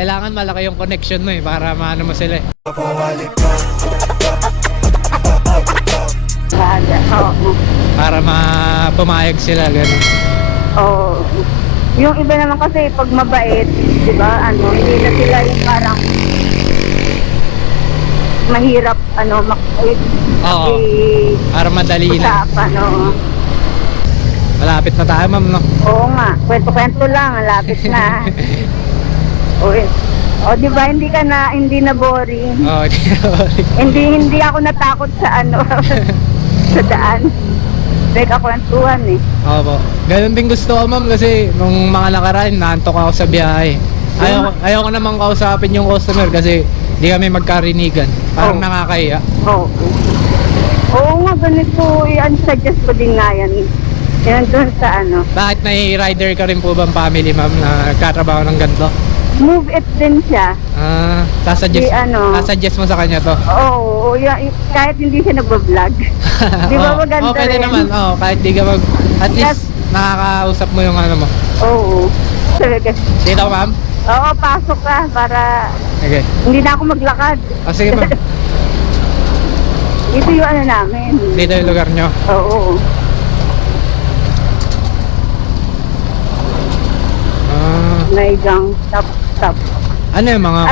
kailangan malaki yung connection mo para maano mo sila para pumayag sila gano'n. Oo. Yung iba naman kasi pag mabait, di ba, hindi na sila yung parang mahirap, Oo. Para madali na. usapan, Malapit na tayo, ma'am, no? Oo nga, kwento-kwento lang, malapit na. O, di ba, hindi na boring. Oo, Hindi ako natakot sa sa daan. May kakwentuhan Opo. Ganun din gusto ko, ma'am, kasi nung mga nakaraan, naantok ako sa biyahe. Ayaw ko namang kausapin yung customer kasi di kami magkarinigan. Parang nakakahiya. Oo nga, ganito, i-suggest ko din nga yan. Yan doon sa Bakit may rider ka rin po bang family, ma'am, na nagkatrabaho ng ganito? Move it din siya. Sasuggest mo sa kanya to? Oo, kahit hindi siya nagbablog. Di ba maganda pwede rin? naman, kahit di ka at least nakakausap mo yung mo. Oo. Dito, ma'am? Oo, pasok ka para Okay. hindi na ako maglakad. Sige, ma'am. Ito yung namin. Dito yung lugar nyo? Oo. May gang, stop. Ano yung mga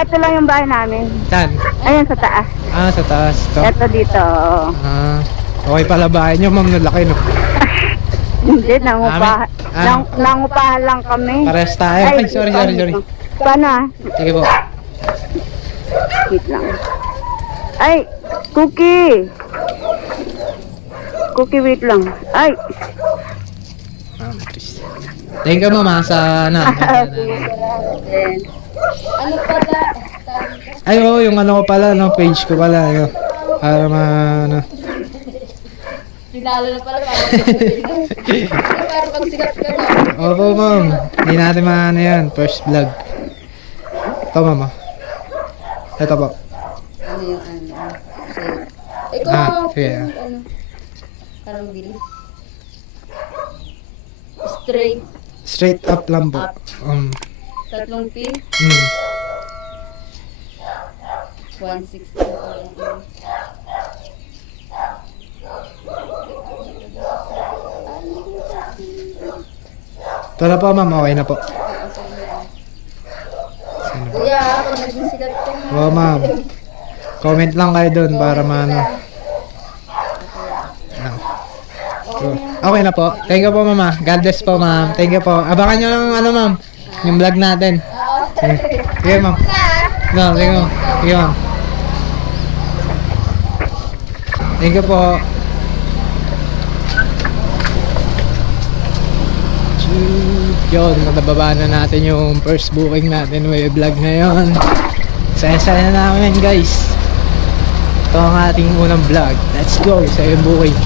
Ito lang yung bahay namin. Saan? Ayan, sa taas. Sa taas to. Ito dito. Okay pala bahay nyo, ma'am, nalaki, no? Hindi, nangupahan lang kami. Pares tayo. Ay, sorry. Paano Sige po. Wait lang. Ay, Cookie, wait lang. Ay. Thank you, ma'am, sa Ano pala? Ay, yung ko pala, page ko pala, para Pinalo na pala para pag sikat ka na. Opo, ma'am. Hindi natin yan. First vlog. Ito, ma'am. Ito po. Ano yung Ikaw, sige. parang bilis. Straight up lang po. 3 P. 160. Ito na po, ma'am. Okay na po. Kuya, kung nagsisikat ka na. Oo, ma'am. Comment lang kayo dun para Okay na po. Thank you po, mama. God bless po, ma'am. Thank you po. Abangan nyo lang ma'am. Yung vlog natin. Sige, ma'am. Sige, ma'am. Sige, ma'am. Thank you po. Yun, natababa na natin yung first booking natin with vlog ngayon. Saya-saya na namin, guys. Ito ang ating unang vlog. Let's go sa yung booking.